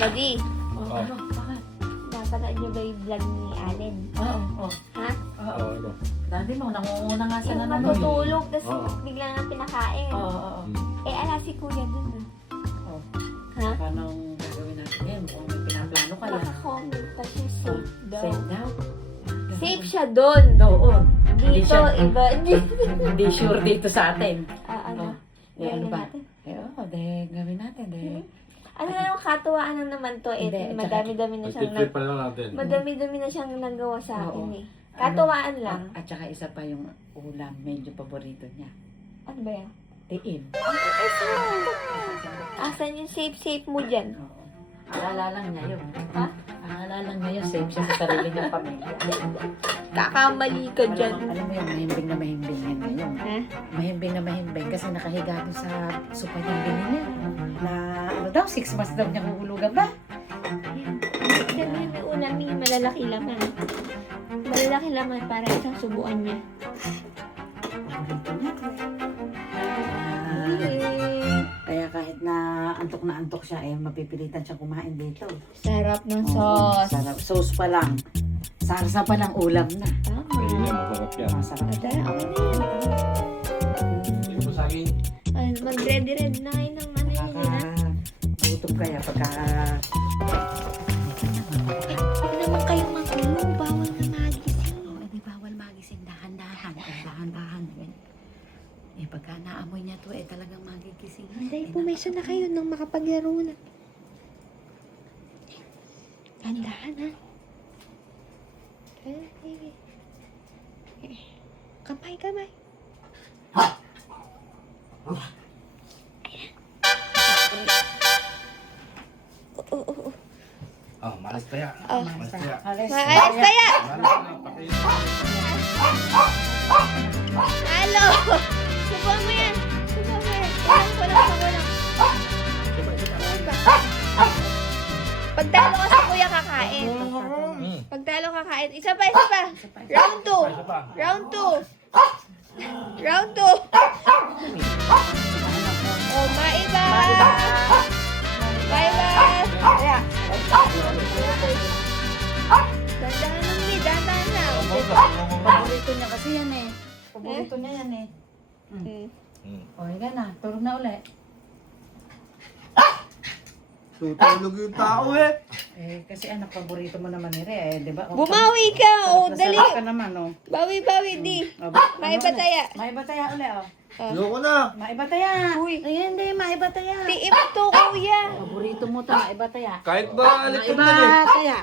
Daddy, Ano? Bakit? napanood niyo ba yung vlog ni Allen? Oo. Ha? Oo. Dati mo, nangunguna nga sa Yung nanonood. matutulog, tapos Oo. bigla nga pinakain. Oo. Eh, ala si kuya dun. Oo. Ha? Paano gagawin natin yan? Mukhang may pinaplano ka lang. Naka-comment pa siya, safe daw. Safe daw. Safe siya dun. Doon. Hindi Dito, siya- iba. Hindi sure dito sa atin. Ano? Eh, ano Gawin ba? natin. Gawin natin. Ano na yung katuwaan lang naman to, eh. Hindi, Madami-dami na siyang Titip pa lang natin. madami-dami na siyang nagawa sa akin Oo. eh. Katuwaan lang. At saka isa pa yung ulam, medyo paborito niya. Ano ba yan? Tiin. Asan yung safe mo dyan? Oo. Alala lang niya yun. Ha? Alala lang niya yun. Safe siya sa sarili niyang pamilya. Kakamali ka dyan. Alam mo yung mahimbing na mahimbing yan ngayon. Ha? Mahimbing na mahimbing kasi nakahiga doon sa sopa niyang binili. Na ano daw, 6 months daw niya huhulugan ba? Dami yung ulam yung malalaki laman. Malalaki laman para isang subuan niya. Paborito niya to. Kaya kahit na antok siya, eh, mapipilitan siya kumain dito. Sarap ng Oo, sauce. Sarap. Sauce pa lang. Sarsa pa lang ulam na. Ayun na, Tama. masarap yan. Masarap. Ada, ako na yan. Hindi mo saging. Ay, mag-ready-ready na kayo ng ano yun, ha? Gutom kaya pagka... Huwag naman kayong makulong. Bawal na magising. Hindi bawal magising. Dahan-dahan. Dahan-dahan. Eh, pagka naamoy niya to, eh talagang magigising. Hindi, pumesa na kayo nang makapaglaro na. Tandahan, ha? Kamay. Oo. Oh, malas pa yan. Oh. Malas pa yan. Alis. Maalas kaya! Malas na, pakita. Halo! Subuhan mo yan! Walang. Pagtalo ka sa kuya kakain. Pagtalo kakain. Isa pa. Round 2. Isa pa. Round 2. Oh, maiba! Maiba! Dandahan lang ni, dandahan lang. Paborito niya kasi yan eh. Paborito niya yan eh. O, yan na. Tulog na uli. Tutulog yung tao eh. Eh, kasi anak, paborito mo naman ni Rhea eh, di ba? Bumawi ka! Oh, dali! Sarap ka naman, oh. Bawi, di. Maiba Ano taya. ulit? Maiba taya uli, oh. Ayoko na. Maiba taya. Uy. Ay, hindi, maiba taya. Tiim to, kuya. Paborito mo to, maiba taya. Kahit ba alit ka Maiba na eh. taya.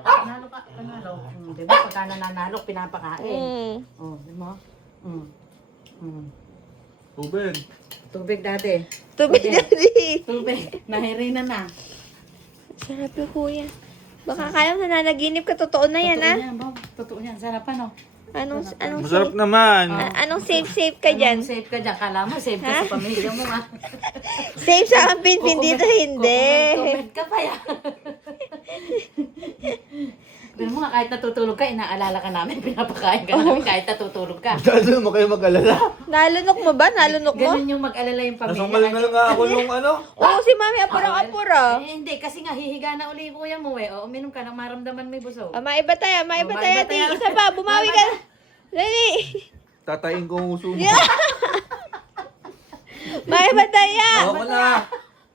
Panalo ka, panalo. Di ba, pagka nananalo, pinapakain. Oh, di mo? Tubig. Tubig dati. Tubig dali. Tubig. Nahirina na. Sarap yung kuya. Baka kaya mo nananaginip ka. Totoo na yan, ha? Totoo yan, Bob. Totoo yan. Sarapan, oh. Anong Masarap safe? naman. Anong safe ka dyan? Anong safe ka dyan? Kala mo, safe ka Ha? sa pamilya mo, ha? Safe sa ampin, dito hindi. Comment ka pa yan. Pero mo nga, kahit natutulog ka, inaalala ka namin, pinapakain ka namin kahit natutulog ka. Dahil mo kayo mag-alala. Nalunok mo ba? Nalunok mo? Ganun yung mag-alala yung pamilya. Nasungal na lang ako nung ano. Oo, si mami apura-apura. Eh, hindi, kasi nga, hihiga na uli yung kuya mo eh. O, uminom ka nang maramdaman mo yung busog. Maiba tayo, maiba ti. tayo. Isa pa, bumawi ka. Dali. Tatayin ko ang uso mo. Maiba tayo. Ayoko na.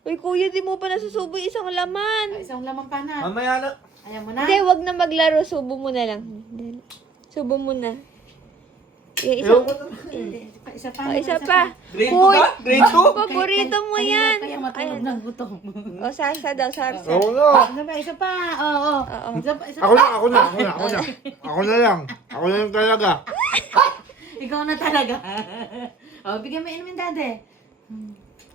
Uy, kuya, di mo pa nasusubo isang laman. Ay, isang lamang pa na. Mamaya na. Ayaw mo na? Hindi, wag na maglaro. Subo mo na lang. Dali. Subo mo na. Ayoko na. Hindi, isa pa. Isa pa. Grade 2 Uy, ba? Grade 2? paborito mo yan. Kaya matulog ng gutom. O, sarsa daw, sarsa. Ayoko na. Ano ba? Isa pa. Oo. Oo. Isa pa. Ako na lang. Ako na lang talaga. Ikaw na talaga. O, bigyan mo inumin dati.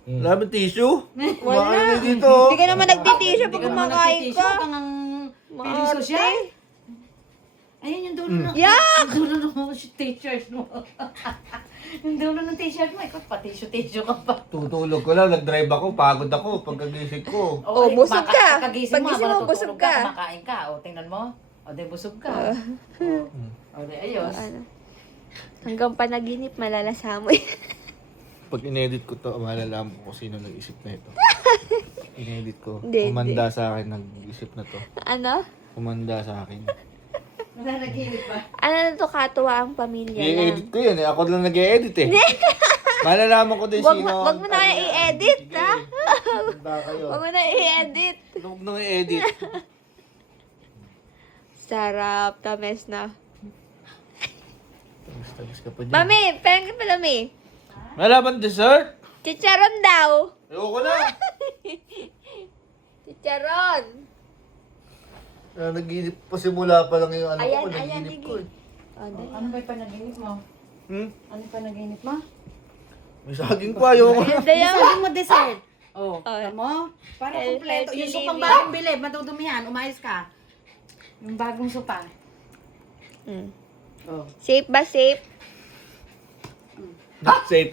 Wala ba tissue? Wala. Mga ano dito. Hindi ka naman nagtitisyo pag kumakain ka. Ikaw kang feeling social. Ayun yung dulo ng... Yak! Yung dulo ng t-shirt mo. Yung dulo ng t-shirt mo. Ikaw pa, tissue ka pa. Tutulog ko lang, nag-drive ako, pagod ako pagkagising ko. Oh, busog ka. Kagising mo, Pagising mo, busog ka. Kumakain ka. O, tingnan mo. O, di busog ka. O, di ayos. Ano? Hanggang panaginip, malalasamoy. Pag inedit ko to, malalaman ko kung sino nag-isip na ito. Inedit ko. Hindi, Kumanda sa akin, nag-isip na to. Ano? Kumanda sa akin. Nanaginip ba? Ano na to, katuwa ang pamilya lang. I-edit ko yun eh. Ako lang nag-e-edit eh. Malalaman ko din Wag sino. mo- wag mo na kaya i-edit, Sige. ha? Handa kayo. Huwag mo na i-edit. Huwag nang i-edit. Sarap, tamis na. Tamis ka pa dyan. Mami, pengen ka pala, Mi. Wala bang dessert? Chicharon daw. Ayoko na. Chicharon. Naginip pa simula pa lang yung ano Ayan, ko. ayan, Naginip sige. ko eh. Oh, dali. Ano ba yung panaginip mo? Hmm? Ano yung panaginip mo? May saging pa. Ayoko na. Dali mo. Sabi mo dessert. Oh, Oh. mo? Para Healthy kompleto. Yung living. supang bagong bilib, matudumihan, umayos ka. Yung bagong supa. Hmm. Oh. Safe ba, safe? Not safe.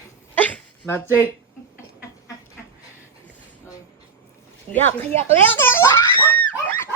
Not safe. Oh. Yak, yak, yak, yak!